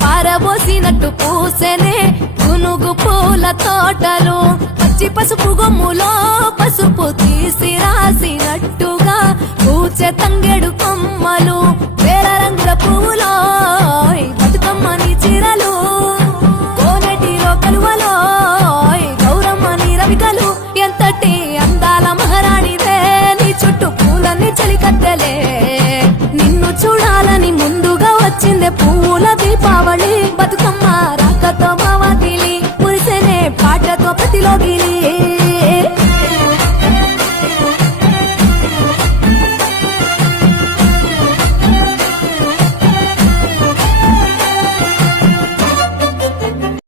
పారబోసినట్టు పూసెనే గునుగు పూల తోటలు పచ్చి పసుపు గొమ్ములో పసుపు తీసి రాసినట్టుగా పూచె తంగెడు కొమ్మలు వేల రంగుల పువ్వులో బతుకమ్మని చీరలు కోనటిలో కలువలో గౌరమ్మని రవికలు ఎంతటి అందాల మహారాణివే నీ చుట్టూ పూలన్నీ చలికత్తెలే నిన్ను చూడాలని ముందుగా వచ్చిందే పువ్వుల దీపావళి బతుకమ్మ రాకతో